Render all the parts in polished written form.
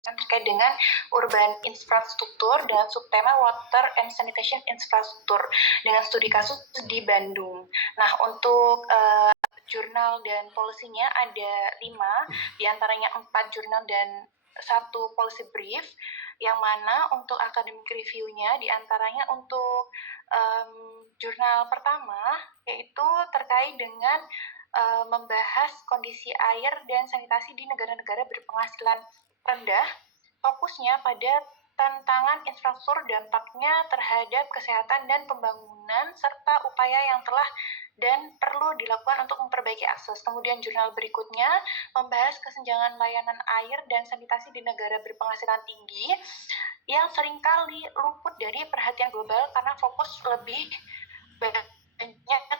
terkait dengan urban infrastruktur dan subtema water and sanitation infrastruktur dengan studi kasus di Bandung. Nah, untuk jurnal dan polisinya ada 5, diantaranya 4 jurnal dan 1 policy brief, yang mana untuk academic review-nya diantaranya untuk jurnal pertama yaitu terkait dengan membahas kondisi air dan sanitasi di negara-negara berpenghasilan rendah, fokusnya pada tantangan infrastruktur, dampaknya terhadap kesehatan dan pembangunan, serta upaya yang telah dan perlu dilakukan untuk memperbaiki akses. Kemudian jurnal berikutnya membahas kesenjangan layanan air dan sanitasi di negara berpenghasilan tinggi yang seringkali luput dari perhatian global karena fokus lebih banyak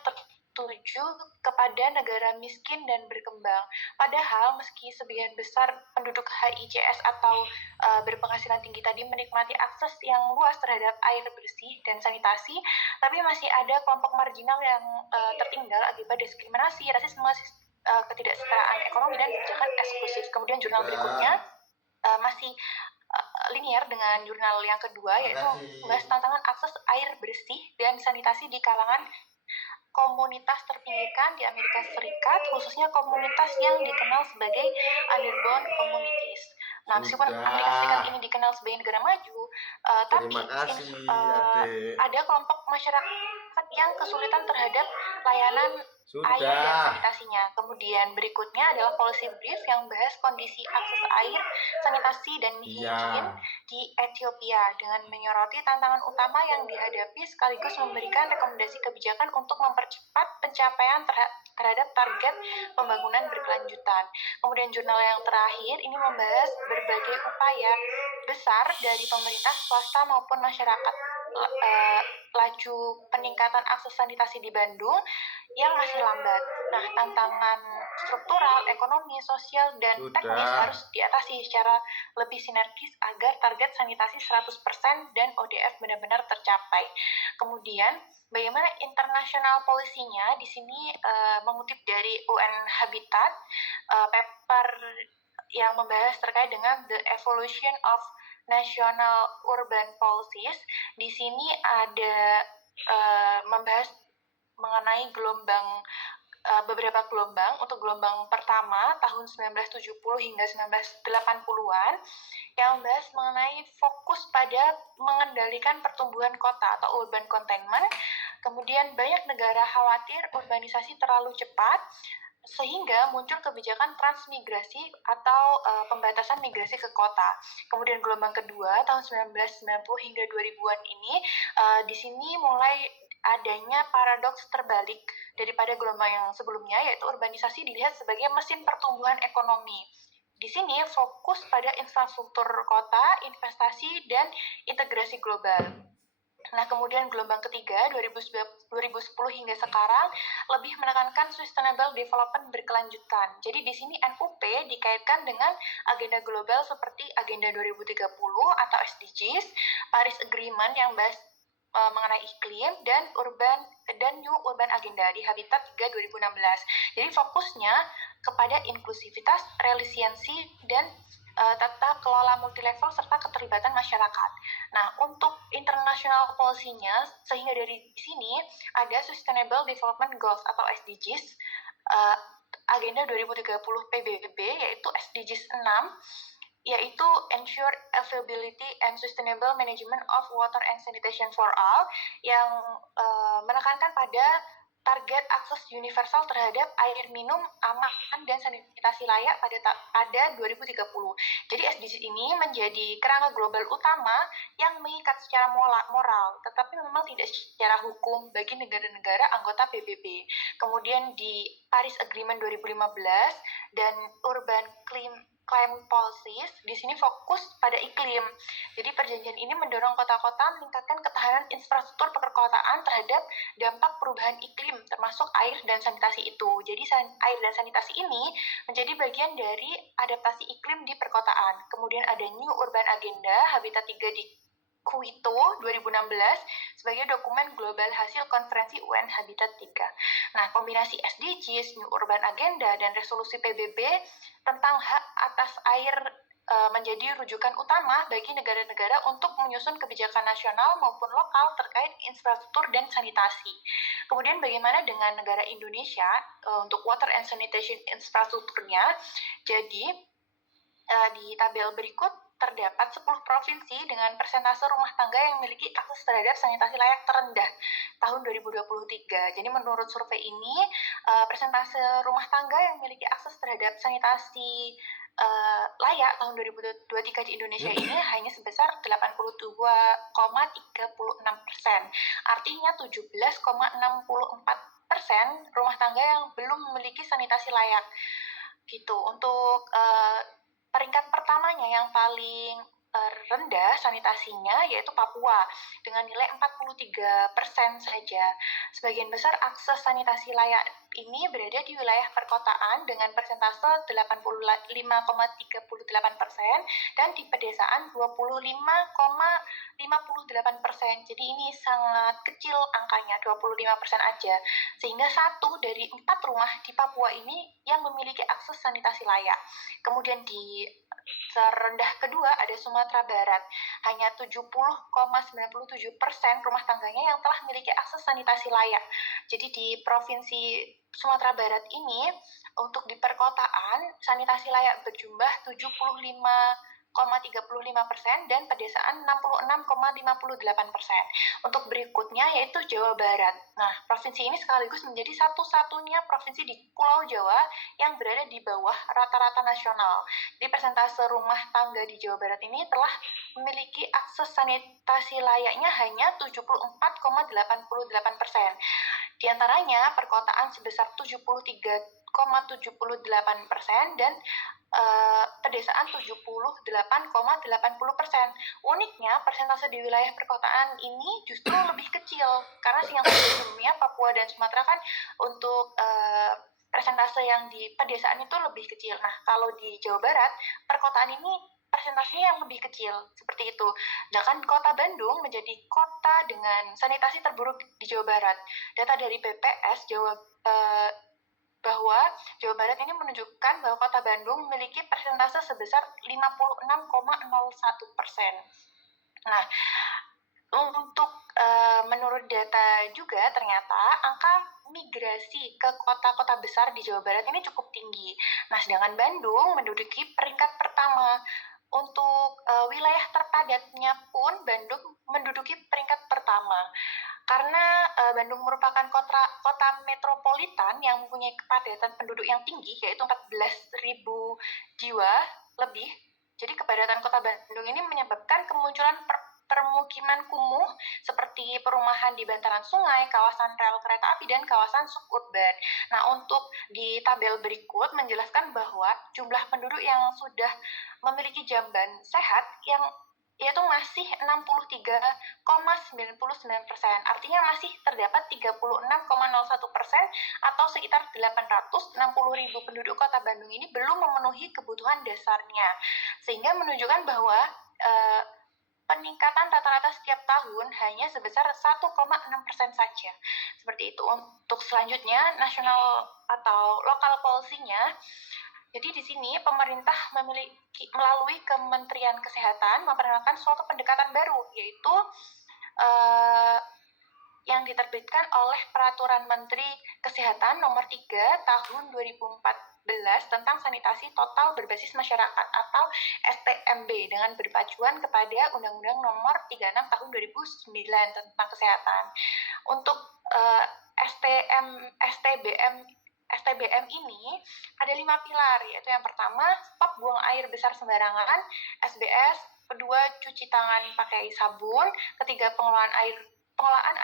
tertuju kepada negara miskin dan berkembang. Padahal meski sebagian besar penduduk HICS atau berpenghasilan tinggi tadi menikmati akses yang luas terhadap air bersih dan sanitasi, tapi masih ada kelompok marginal yang tertinggal akibat diskriminasi, rasisme, ketidaksetaraan ekonomi, dan kebijakan eksklusif. Kemudian jurnal berikutnya masih linear dengan jurnal yang kedua, yaitu membahas tantangan akses air bersih dan sanitasi di kalangan komunitas terpinggirkan di Amerika Serikat, khususnya komunitas yang dikenal sebagai underground communities. Nah, meskipun Amerika Serikat ini dikenal sebagai negara maju, tapi ada kelompok masyarakat yang kesulitan terhadap layanan air dan sanitasinya. Kemudian berikutnya adalah policy brief yang membahas kondisi akses air, sanitasi, dan higien di Ethiopia dengan menyoroti tantangan utama yang dihadapi sekaligus memberikan rekomendasi kebijakan untuk mempercepat pencapaian terhadap target pembangunan berkelanjutan. Kemudian jurnal yang terakhir ini membahas berbagai upaya besar dari pemerintah, swasta maupun masyarakat laju peningkatan akses sanitasi di Bandung yang masih lambat. Nah, tantangan struktural, ekonomi, sosial, dan teknis harus diatasi secara lebih sinergis agar target sanitasi 100% dan ODF benar-benar tercapai. Kemudian, bagaimana international policy-nya? Di sini mengutip dari UN Habitat, paper yang membahas terkait dengan the evolution of national urban policies. Di sini ada membahas mengenai beberapa gelombang. Untuk gelombang pertama tahun 1970 hingga 1980-an yang membahas mengenai fokus pada mengendalikan pertumbuhan kota atau urban containment. Kemudian banyak negara khawatir urbanisasi terlalu cepat sehingga muncul kebijakan transmigrasi atau pembatasan migrasi ke kota. Kemudian gelombang kedua tahun 1990 hingga 2000-an ini di sini mulai adanya paradoks terbalik daripada gelombang yang sebelumnya, yaitu urbanisasi dilihat sebagai mesin pertumbuhan ekonomi. Di sini fokus pada infrastruktur kota, investasi, dan integrasi global. Nah, kemudian gelombang ketiga 2010 hingga sekarang lebih menekankan sustainable development berkelanjutan. Jadi di sini NUP dikaitkan dengan agenda global seperti Agenda 2030 atau SDGs, Paris Agreement yang bahas mengenai iklim, dan New Urban Agenda di Habitat 3 2016. Jadi fokusnya kepada inklusivitas, resiliensi, dan tata kelola multilevel serta keterlibatan masyarakat. Nah, untuk international policy-nya, sehingga dari sini ada Sustainable Development Goals atau SDGs, Agenda 2030 PBB, yaitu SDGs 6, yaitu Ensure Availability and Sustainable Management of Water and Sanitation for All, yang menekankan pada target akses universal terhadap air minum aman dan sanitasi layak pada 2030. Jadi SDGs ini menjadi kerangka global utama yang mengikat secara moral, tetapi memang tidak secara hukum bagi negara-negara anggota PBB. Kemudian di Paris Agreement 2015 dan Urban Climate Policies, di sini fokus pada iklim. Jadi perjanjian ini mendorong kota-kota meningkatkan ketahanan infrastruktur perkotaan terhadap dampak perubahan iklim, termasuk air dan sanitasi itu. Jadi air dan sanitasi ini menjadi bagian dari adaptasi iklim di perkotaan. Kemudian ada New Urban Agenda, Habitat 3 di Quito 2016 sebagai dokumen global hasil konferensi UN Habitat 3. Nah, kombinasi SDGs, New Urban Agenda, dan resolusi PBB tentang hak atas air menjadi rujukan utama bagi negara-negara untuk menyusun kebijakan nasional maupun lokal terkait infrastruktur dan sanitasi. Kemudian bagaimana dengan negara Indonesia untuk water and sanitation infrastrukturnya? Jadi di tabel berikut terdapat 10 provinsi dengan persentase rumah tangga yang memiliki akses terhadap sanitasi layak terendah tahun 2023. Jadi menurut survei ini, persentase rumah tangga yang memiliki akses terhadap sanitasi layak tahun 2023 di Indonesia ini hanya sebesar 82,36%. Artinya 17,64% rumah tangga yang belum memiliki sanitasi layak. Gitu. Untuk peringkat pertamanya yang paling rendah sanitasinya yaitu Papua dengan nilai 43% saja. Sebagian besar akses sanitasi layak ini berada di wilayah perkotaan dengan persentase 85,38% dan di pedesaan 25,58%. Jadi ini sangat kecil angkanya, 25% aja. Sehingga 1 dari 4 rumah di Papua ini yang memiliki akses sanitasi layak. Kemudian di terendah kedua ada Sumatera Barat, hanya 70,97% rumah tangganya yang telah memiliki akses sanitasi layak. Jadi di Provinsi Sumatera Barat ini untuk di perkotaan sanitasi layak berjumlah 75,35% dan pedesaan 66,58%. Untuk berikutnya yaitu Jawa Barat. Nah, provinsi ini sekaligus menjadi satu-satunya provinsi di Pulau Jawa yang berada di bawah rata-rata nasional. Di persentase rumah tangga di Jawa Barat ini telah memiliki akses sanitasi layaknya hanya 74,88%. Di antaranya perkotaan sebesar 73,78% dan pedesaan 78,80%. Uniknya, persentase di wilayah perkotaan ini justru lebih kecil karena yang sebelumnya Papua dan Sumatera kan untuk persentase yang di pedesaan itu lebih kecil. Nah, kalau di Jawa Barat, perkotaan ini persentasenya yang lebih kecil, seperti itu. Sedangkan kota Bandung menjadi kota dengan sanitasi terburuk di Jawa Barat. Data dari BPS bahwa Jawa Barat ini menunjukkan bahwa kota Bandung memiliki persentase sebesar 56,01%. Nah, untuk menurut data juga ternyata angka migrasi ke kota-kota besar di Jawa Barat ini cukup tinggi. Nah, sedangkan Bandung menduduki peringkat pertama. Untuk wilayah terpadatnya pun Bandung menduduki peringkat pertama. Karena Bandung merupakan kota metropolitan yang mempunyai kepadatan penduduk yang tinggi, yaitu 14.000 jiwa lebih. Jadi kepadatan kota Bandung ini menyebabkan kemunculan permukiman kumuh seperti perumahan di bantaran sungai, kawasan rel kereta api, dan kawasan suburban. Nah, untuk di tabel berikut menjelaskan bahwa jumlah penduduk yang sudah memiliki jamban sehat yang yaitu masih 63,99%. Artinya masih terdapat 36,01% atau sekitar 860.000 penduduk kota Bandung ini belum memenuhi kebutuhan dasarnya. Sehingga menunjukkan bahwa peningkatan rata-rata setiap tahun hanya sebesar 1,6% saja. Seperti itu. Untuk selanjutnya, nasional atau lokal policy-nya, jadi di sini pemerintah melalui Kementerian Kesehatan memperkenalkan suatu pendekatan baru, yaitu yang diterbitkan oleh Peraturan Menteri Kesehatan Nomor 3 Tahun 2014 tentang sanitasi total berbasis masyarakat atau STMB dengan berpacuan kepada Undang-Undang Nomor 36 Tahun 2009 tentang kesehatan. Untuk STBM ini ada 5 pilar, yaitu yang pertama, stop buang air besar sembarangan, SBS, kedua, cuci tangan pakai sabun, ketiga, pengelolaan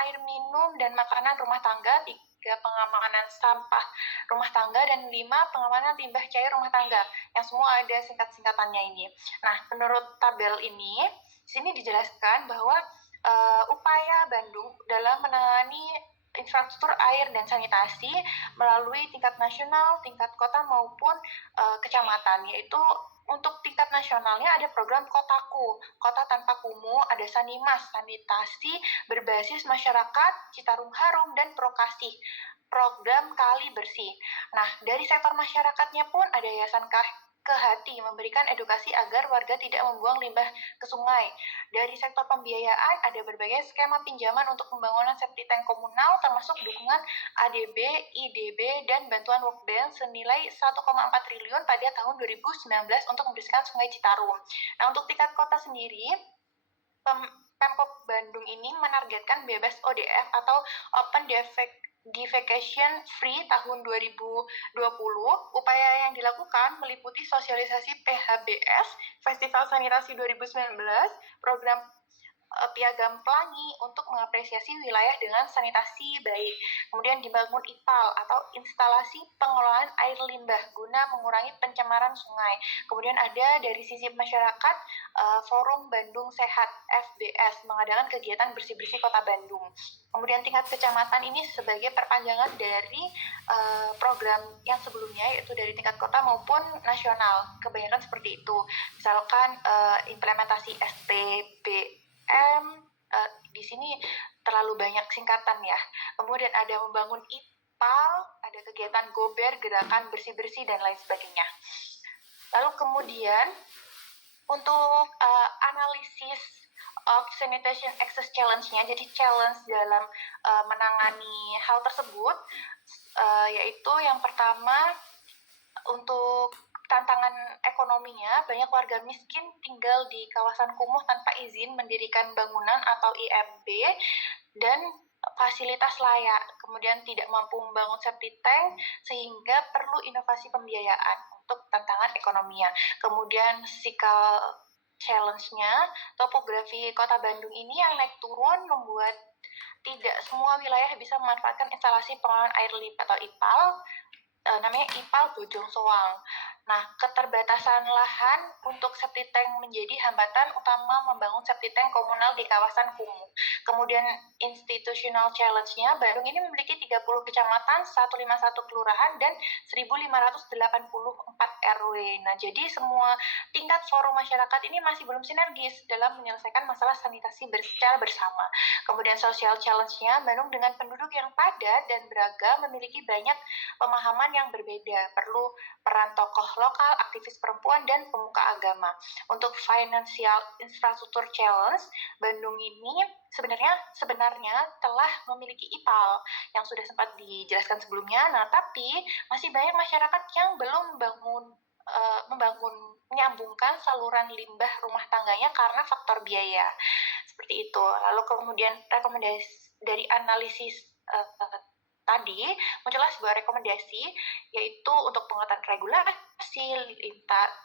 air minum dan makanan rumah tangga, 3, pengamanan sampah rumah tangga, dan 5, pengamanan limbah cair rumah tangga, yang semua ada singkat-singkatannya ini. Nah, menurut tabel ini, di sini dijelaskan bahwa upaya Bandung dalam menangani infrastruktur air dan sanitasi melalui tingkat nasional, tingkat kota maupun kecamatan, yaitu untuk tingkat nasionalnya ada program Kotaku, Kota Tanpa Kumuh, ada Sanimas, sanitasi berbasis masyarakat, Citarum Harum, dan Prokasih, program Kali Bersih. Nah, dari sektor masyarakatnya pun ada Yayasan ke hati memberikan edukasi agar warga tidak membuang limbah ke sungai. Dari sektor pembiayaan ada berbagai skema pinjaman untuk pembangunan septic tank komunal termasuk dukungan ADB, IDB, dan bantuan World Bank senilai 1,4 triliun pada tahun 2019 untuk membersihkan Sungai Citarum. Nah, untuk tingkat kota sendiri, Pemkot Bandung ini menargetkan bebas ODF atau Open Defecation Free tahun 2020. Upaya yang dilakukan meliputi sosialisasi PHBS, Festival Sanitasi 2019, program Piagam Pelangi untuk mengapresiasi wilayah dengan sanitasi baik. Kemudian dibangun IPAL atau instalasi pengelolaan air limbah guna mengurangi pencemaran sungai. Kemudian ada dari sisi masyarakat, Forum Bandung Sehat FBS mengadakan kegiatan bersih-bersih Kota Bandung. Kemudian tingkat kecamatan ini sebagai perpanjangan dari program yang sebelumnya, yaitu dari tingkat kota maupun nasional. Kebanyakan seperti itu. Misalkan implementasi STB di sini terlalu banyak singkatan ya. Kemudian ada membangun IPAL, ada kegiatan gober, gerakan bersih-bersih, dan lain sebagainya. Lalu kemudian untuk analisis of sanitation access challenge-nya, jadi challenge dalam menangani hal tersebut, yaitu yang pertama untuk tantangan ekonominya, banyak warga miskin tinggal di kawasan kumuh tanpa izin mendirikan bangunan atau IMB dan fasilitas layak, kemudian tidak mampu membangun septic tank sehingga perlu inovasi pembiayaan untuk tantangan ekonominya. Kemudian physical challenge-nya, topografi Kota Bandung ini yang naik turun membuat tidak semua wilayah bisa memanfaatkan instalasi pengelolaan air limbah atau IPAL, namanya IPAL Bojong Soang. Nah, keterbatasan lahan untuk septic tank menjadi hambatan utama membangun septic tank komunal di kawasan kumuh. Kemudian institutional challenge-nya, Bandung ini memiliki 30 kecamatan, 151 kelurahan, dan 1.584 RW. Nah, jadi semua tingkat forum masyarakat ini masih belum sinergis dalam menyelesaikan masalah sanitasi secara bersama. Kemudian social challenge-nya, Bandung dengan penduduk yang padat dan beragam memiliki banyak pemahaman yang berbeda, perlu peran tokoh lokal, aktivis perempuan, dan pemuka agama. Untuk financial infrastructure challenge, Bandung ini sebenarnya telah memiliki IPAL yang sudah sempat dijelaskan sebelumnya. Nah, tapi masih banyak masyarakat yang belum menyambungkan saluran limbah rumah tangganya karena faktor biaya. Seperti itu. Lalu kemudian rekomendasi dari analisis tadi muncullah sebuah rekomendasi, yaitu untuk penguatan regulasi,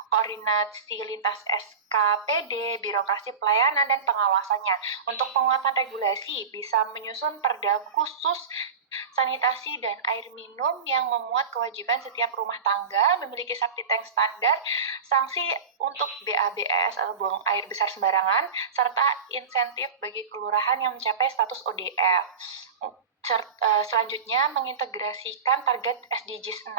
koordinasi lintas SKPD, birokrasi pelayanan, dan pengawasannya. Untuk penguatan regulasi bisa menyusun perda khusus sanitasi dan air minum yang memuat kewajiban setiap rumah tangga memiliki septic tank standar, sanksi untuk BABS atau buang air besar sembarangan, serta insentif bagi kelurahan yang mencapai status ODF. Selanjutnya mengintegrasikan target SDGs 6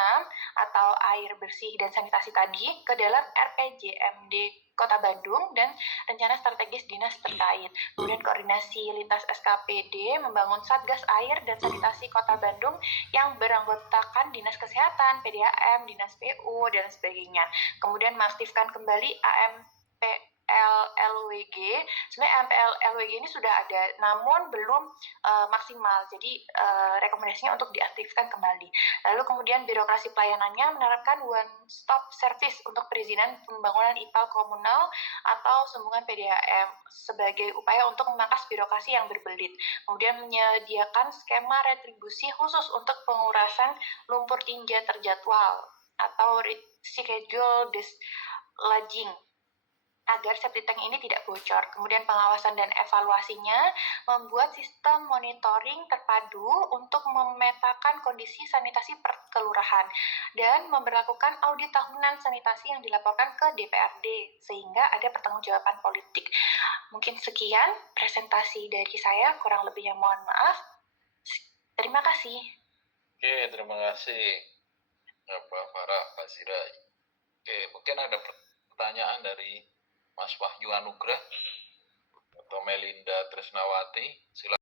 atau air bersih dan sanitasi tadi ke dalam RPJMD Kota Bandung dan rencana strategis dinas terkait. Kemudian koordinasi lintas SKPD membangun Satgas Air dan Sanitasi Kota Bandung yang beranggotakan Dinas Kesehatan, PDAM, Dinas PU, dan sebagainya. Kemudian mengaktifkan kembali LWG. Sebenarnya LWG ini sudah ada, namun belum maksimal. Jadi rekomendasinya untuk diaktifkan kembali. Lalu kemudian birokrasi pelayanannya menerapkan one-stop service untuk perizinan pembangunan IPAL komunal atau sambungan PDAM sebagai upaya untuk memangkas birokrasi yang berbelit. Kemudian menyediakan skema retribusi khusus untuk pengurasan lumpur tinja terjadwal atau reschedule dislodging agar septic tank ini tidak bocor. Kemudian pengawasan dan evaluasinya membuat sistem monitoring terpadu untuk memetakan kondisi sanitasi per kelurahan dan memberlakukan audit tahunan sanitasi yang dilaporkan ke DPRD sehingga ada pertanggungjawaban politik. Mungkin sekian presentasi dari saya, kurang lebihnya mohon maaf. Terima kasih. Oke, terima kasih Pak Farah, Pak Sirai. Oke, mungkin ada pertanyaan dari Mas Wahyu Anugrah atau Melinda Tresnawati. Silakan.